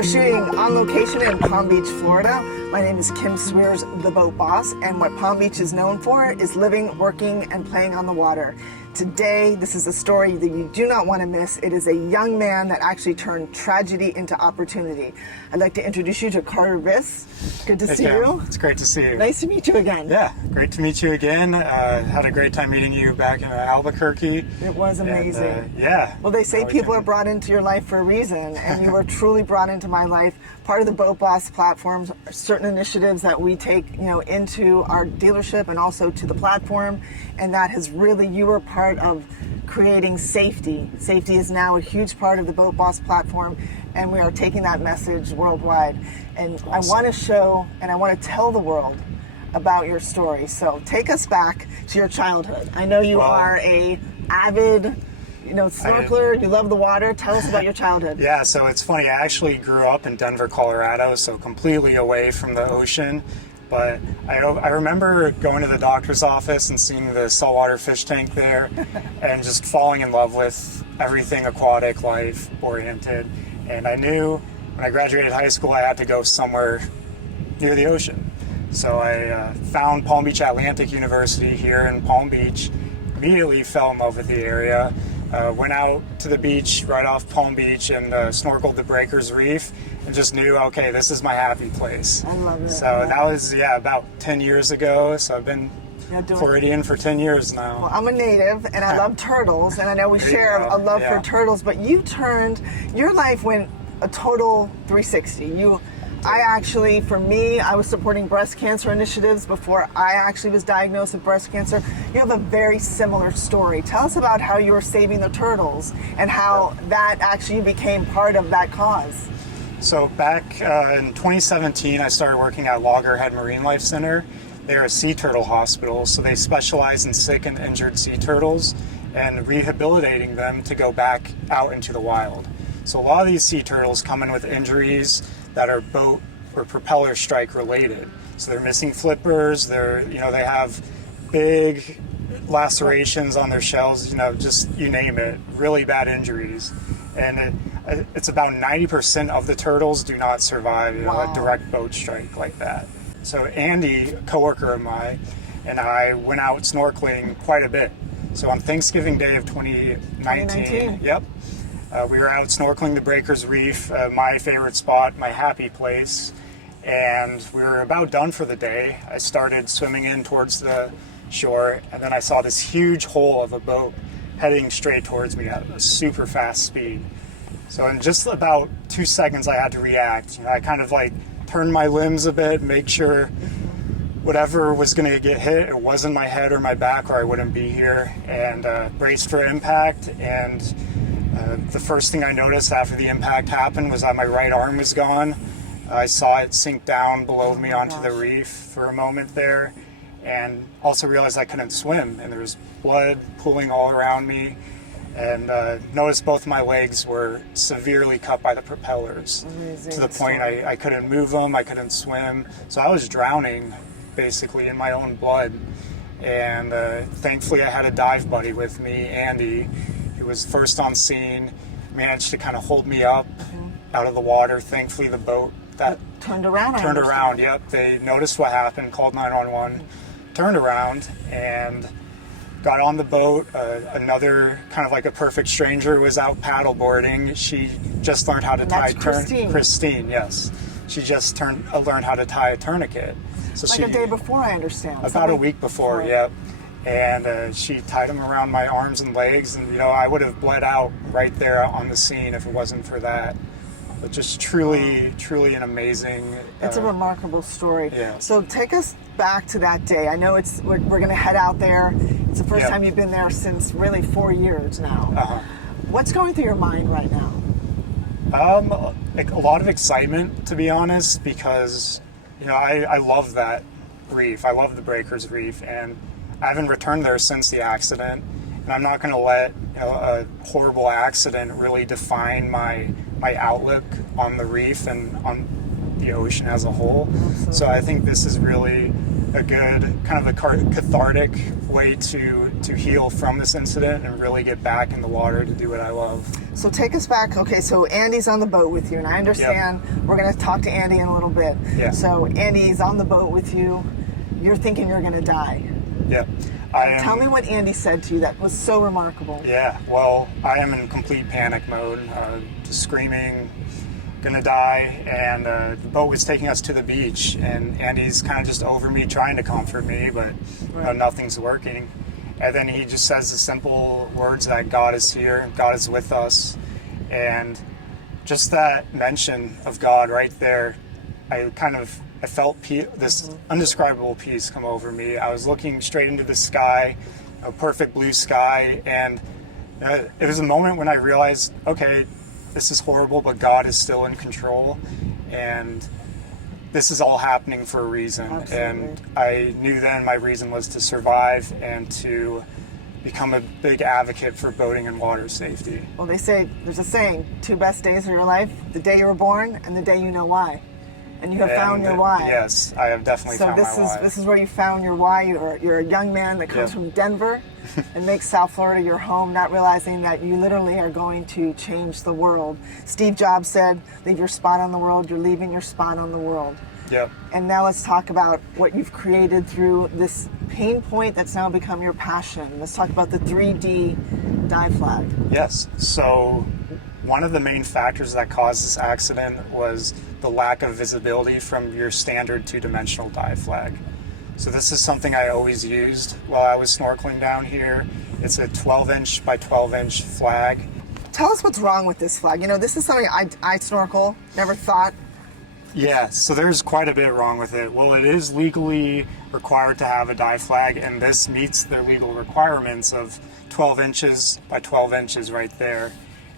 are shooting on location in Palm Beach, Florida. My name is Kim Swears, the boat boss, and what Palm Beach is known for is living, working, and playing on the water. Today, this is a story that you do not want to miss. It is a young man that actually turned tragedy into opportunity. I'd like to introduce you to Viss. Good to see you. It's great to see you. Nice to meet you again. Yeah, great to meet you again. Had a great time meeting you back in Albuquerque. It was amazing. And, yeah. Well, they say people are brought into your life for a reason, and you were truly brought into my life. Part of the Boat Boss platforms, certain initiatives that we take, into our dealership and also to the platform, and that has really, you were part of creating safety. Safety is now a huge part of the Boat Boss platform, and we are taking that message worldwide. And awesome. I want to show and I want to tell the world about your story. So take us back to your childhood. I know you are a avid snorkeler, you love the water. Tell us about your childhood. Yeah, so it's funny. I actually grew up in Denver, Colorado, so completely away from the ocean. But I remember going to the doctor's office and seeing the saltwater fish tank there and just falling in love with everything aquatic, life oriented. And I knew when I graduated high school, I had to go somewhere near the ocean. So I found Palm Beach Atlantic University here in Palm Beach, immediately fell in love with the area. Went out to the beach right off Palm Beach and snorkeled the Breakers Reef and just knew, okay, this is my happy place. I love it. So that was, about 10 years ago. So I've been Floridian for 10 years now. Well, I'm a native and I love turtles, and I know we share a love for turtles, but your life went a total 360. I was supporting breast cancer initiatives before I actually was diagnosed with breast cancer. You have a very similar story. Tell us about how you were saving the turtles and how that actually became part of that cause. So back in 2017, I started working at Loggerhead Marine Life Center. They're a sea turtle hospital, so they specialize in sick and injured sea turtles and rehabilitating them to go back out into the wild. So a lot of these sea turtles come in with injuries that are boat or propeller strike related. So they're missing flippers, they have big lacerations on their shells, just you name it, really bad injuries. And it's about 90% of the turtles do not survive a direct boat strike like that. So Andy, a coworker of mine, and I went out snorkeling quite a bit. So on Thanksgiving Day of 2019. Yep. We were out snorkeling the Breakers Reef, my favorite spot, my happy place, and we were about done for the day. I started swimming in towards the shore, and then I saw this huge hole of a boat heading straight towards me at a super fast speed. So in just about 2 seconds, I had to react. I kind of turned my limbs a bit, make sure whatever was going to get hit, it wasn't my head or my back, or I wouldn't be here, and braced for impact. And the first thing I noticed after the impact happened was that my right arm was gone. I saw it sink down below me onto the reef for a moment there, and also realized I couldn't swim, and there was blood pooling all around me, and noticed both my legs were severely cut by the propellers. Amazing. To the point I couldn't move them, I couldn't swim, so I was drowning basically in my own blood. And thankfully I had a dive buddy with me, Andy. He was first on scene, managed to kind of hold me up out of the water. Thankfully the boat turned around. Yep, they noticed what happened, called 911, turned around and got on the boat. Another kind of like a perfect stranger was out paddleboarding. She just learned how to Christine, yes. She just learned how to tie a tourniquet. So a day before, I understand. About a week before, yep. And she tied them around my arms and legs, and I would have bled out right there on the scene if it wasn't for that. But just truly an amazing. It's a remarkable story. Yeah. So take us back to that day. I know we're going to head out there. It's the first time you've been there since really 4 years now. What's going through your mind right now? A lot of excitement, to be honest, because I love that reef. I love the Breakers Reef, and I haven't returned there since the accident, and I'm not going to let a horrible accident really define my outlook on the reef and on the ocean as a whole. Absolutely. So I think this is really a good kind of a cathartic way to heal from this incident and really get back in the water to do what I love. So take us back. Okay, so Andy's on the boat with you, and I understand we're going to talk to Andy in a little bit. Yeah. So Andy's on the boat with you. You're thinking you're going to die. Yep. Tell me what Andy said to you that was so remarkable. Yeah, well, I am in complete panic mode, just screaming, gonna die, and the boat was taking us to the beach, and Andy's kind of just over me trying to comfort me, but nothing's working. And then he just says the simple words that God is here, God is with us, and just that mention of God right there, I felt this undescribable peace come over me. I was looking straight into the sky, a perfect blue sky, and it was a moment when I realized, okay, this is horrible, but God is still in control, and this is all happening for a reason. Absolutely. And I knew then my reason was to survive and to become a big advocate for boating and water safety. Well, they say, there's a saying, 2 best days of your life, the day you were born and the day you know why. And you have found your why. Yes, I have definitely found my why. So this is where you found your why. You're a young man that comes from Denver and makes South Florida your home, not realizing that you literally are going to change the world. Steve Jobs said, leave your spot on the world, you're leaving your spot on the world. Yep. And now let's talk about what you've created through this pain point that's now become your passion. Let's talk about the 3D dive flag. Yes. So one of the main factors that caused this accident was the lack of visibility from your standard 2-dimensional dive flag. So this is something I always used while I was snorkeling down here. It's a 12-inch by 12-inch flag. Tell us what's wrong with this flag. You know, this is something I snorkel, never thought. Yeah, so there's quite a bit wrong with it. Well, it is legally required to have a dive flag, and this meets their legal requirements of 12 inches by 12 inches right there.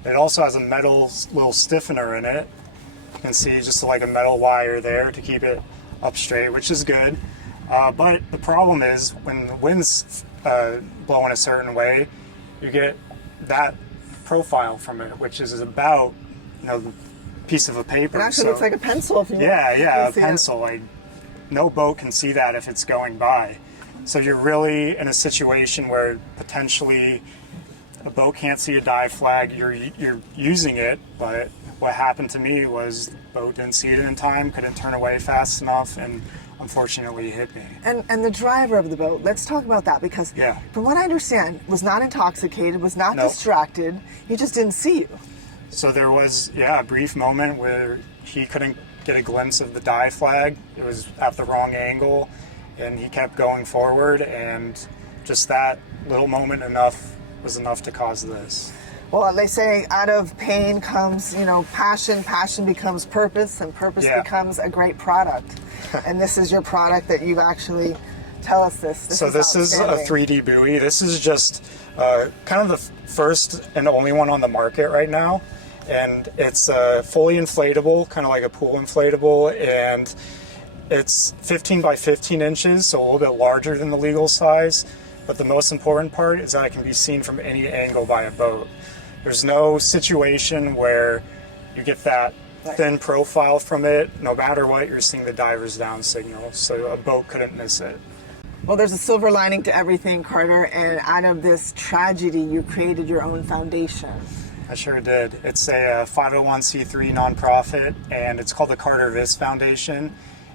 It also has a metal little stiffener in it. You can see just like a metal wire there to keep it up straight, which is good. But the problem is when the wind's blowing a certain way, you get that profile from it, which is about, the piece of a paper. It actually looks like a pencil. If you a pencil. Like no boat can see that if it's going by. So you're really in a situation where potentially a boat can't see a dive flag. You're using it, but what happened to me was the boat didn't see it in time, couldn't turn away fast enough, and unfortunately hit me. And the driver of the boat, let's talk about that, because from what I understand, was not intoxicated, was not distracted, he just didn't see you. So there was, a brief moment where he couldn't get a glimpse of the dive flag. It was at the wrong angle, and he kept going forward, and just that little moment was enough to cause this. Well, they say out of pain comes, passion. Passion becomes purpose, and purpose becomes a great product. And this is your product that you've actually tell us this. This is a 3D buoy. This is just kind of the first and only one on the market right now. And it's fully inflatable, kind of like a pool inflatable, and it's 15 by 15 inches, so a little bit larger than the legal size. But the most important part is that it can be seen from any angle by a boat. There's no situation where you get that thin profile from it. No matter what, you're seeing the diver's down signal, so a boat couldn't miss it. Well, there's a silver lining to everything, Carter, and out of this tragedy, you created your own foundation. I sure did. It's a 501c3 nonprofit, and it's called the Carter Viss Foundation.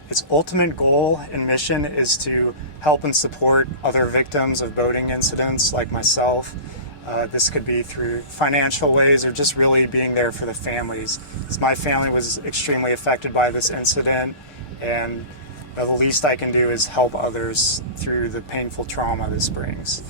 Its ultimate goal and mission is to help and support other victims of boating incidents like myself. This could be through financial ways or just really being there for the families. My family was extremely affected by this incident, and the least I can do is help others through the painful trauma this brings.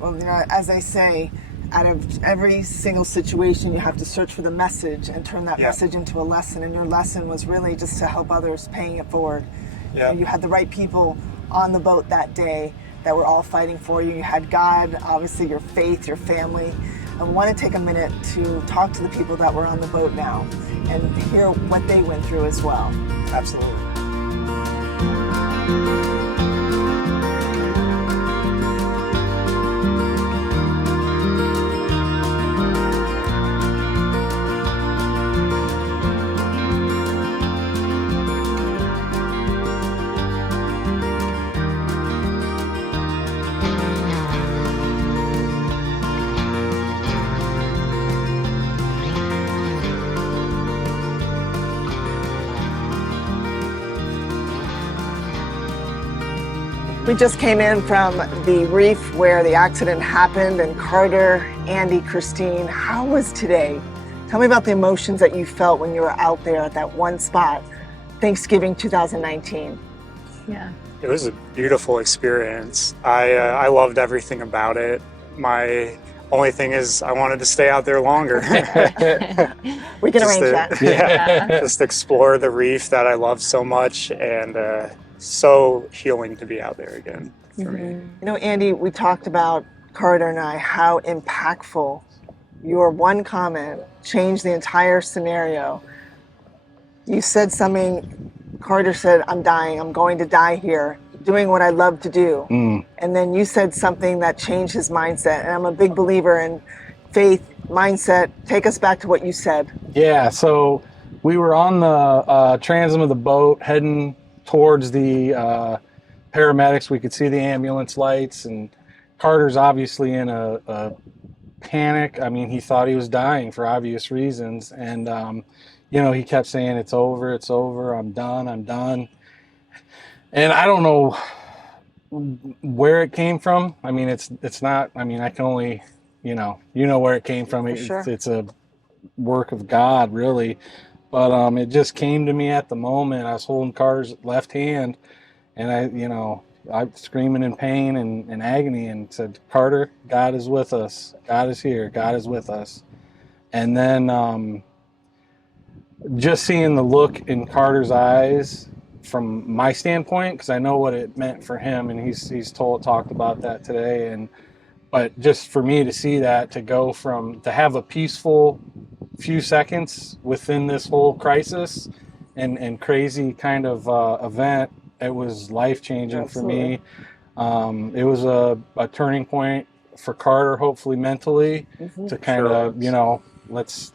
Well, as they say, out of every single situation, you have to search for the message and turn that message into a lesson. And your lesson was really just to help others, paying it forward. You had the right people on the boat that day that were all fighting for you. You had God, obviously your faith, your family. I want to take a minute to talk to the people that were on the boat now and hear what they went through as well. Absolutely. We just came in from the reef where the accident happened, and Carter, Andy, Christine, how was today? Tell me about the emotions that you felt when you were out there at that one spot, Thanksgiving 2019. Yeah. It was a beautiful experience. I loved everything about it. My only thing is I wanted to stay out there longer. We can Just arrange that. Yeah, just explore the reef that I love so much, and so healing to be out there again for me. You know, Andy, we talked about, Carter and I, how impactful your one comment changed the entire scenario. You said something, Carter said, I'm dying, I'm going to die here, doing what I love to do. And then you said something that changed his mindset. And I'm a big believer in faith, mindset. Take us back to what you said. Yeah, so we were on the transom of the boat heading towards the paramedics. We could see the ambulance lights, and Carter's obviously in a panic. I mean, he thought he was dying for obvious reasons. And, you know, he kept saying, it's over, I'm done. And I don't know where it came from. I mean, it's not, I mean, I can only, you know where it came from. Sure. It's a work of God, really. But it just came to me at the moment. I was holding Carter's left hand, and I'm screaming in pain and agony, and said, Carter, God is with us. God is here. God is with us. And then just seeing the look in Carter's eyes from my standpoint, because I know what it meant for him, and he's talked about that today. But just for me to see that, to have a peaceful few seconds within this whole crisis and crazy kind of event, it was life-changing for me. It was a turning point for Carter, hopefully mentally, to kind of, let's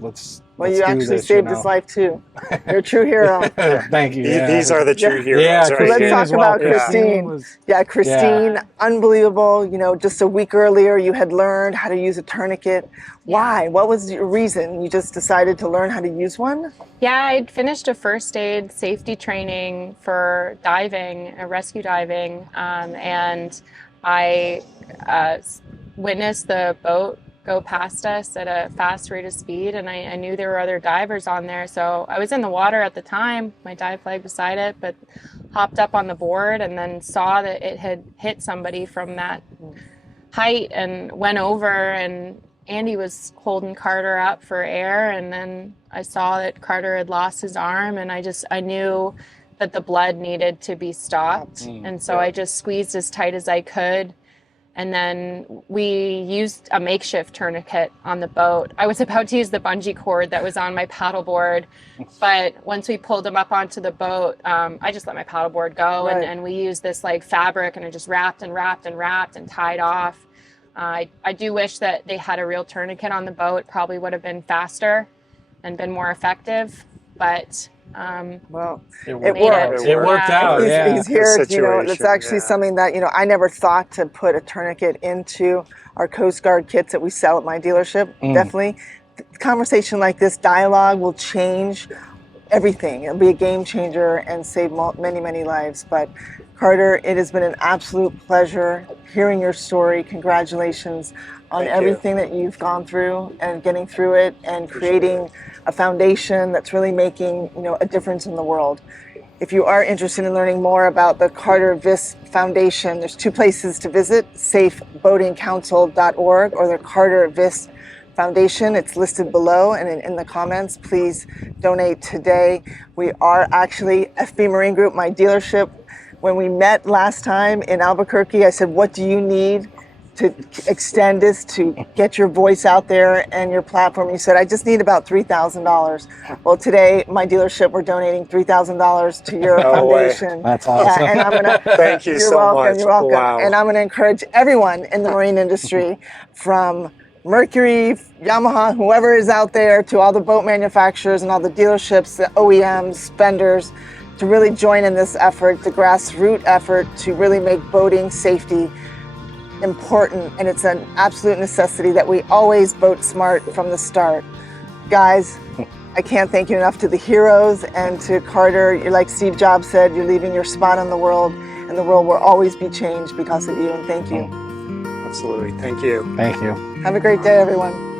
Well, you do actually this, saved his life too. You're a true hero. Thank you. Yeah. These are the true heroes. Yeah, right Let's here. talk as well. about Christine. Was, Christine, unbelievable. You know, just a week earlier, you had learned how to use a tourniquet. Why? What was your reason? You just decided to learn how to use one? Yeah, I'd finished a first aid safety training for diving, rescue diving, and I witnessed the boat go past us at a fast rate of speed, and I knew there were other divers on there. So I was in the water at the time, my dive flag beside it, but hopped up on the board and then saw that it had hit somebody from that height and went over, and Andy was holding Carter up for air, and then I saw that Carter had lost his arm, and I knew that the blood needed to be stopped. And so I just squeezed as tight as I could. And then we used a makeshift tourniquet on the boat. I was about to use the bungee cord that was on my paddleboard, but once we pulled him up onto the boat, I just let my paddleboard go, and we used this like fabric, and I just wrapped and tied off. I do wish that they had a real tourniquet on the boat. Probably would have been faster and been more effective, but well, it worked. It worked out. He's here. Situation, It's actually something that I never thought to put a tourniquet into our Coast Guard kits that we sell at my dealership. Definitely, conversation like this, dialogue will change everything. It'll be a game changer and save many, many lives. But Carter, it has been an absolute pleasure hearing your story. Congratulations on everything that you've gone through and getting through it and creating a foundation that's really making a difference in the world. If you are interested in learning more about the Carter Viss Foundation, there's 2 places to visit: safeboatingcouncil.org or the Carter Viss Foundation. It's listed below and in the comments. Please donate today. We are actually FB Marine Group, my dealership. When we met last time in Albuquerque, I said, what do you need to extend this, to get your voice out there and your platform? You said, I just need about $3,000. Well, today, my dealership, we're donating $3,000 to your foundation. That's awesome. And I'm gonna, Thank you so much. You're welcome. Wow. And I'm going to encourage everyone in the marine industry, from Mercury, Yamaha, whoever is out there, to all the boat manufacturers and all the dealerships, the OEMs, vendors, to really join in this effort, the grassroots effort to really make boating safety important. And it's an absolute necessity that we always boat smart from the start. Guys, I can't thank you enough to the heroes and to Carter. You're like Steve Jobs said, you're leaving your spot on the world. And and the world will always be changed because of you. And thank you. Absolutely. Thank you. Thank you. Have a great day, everyone.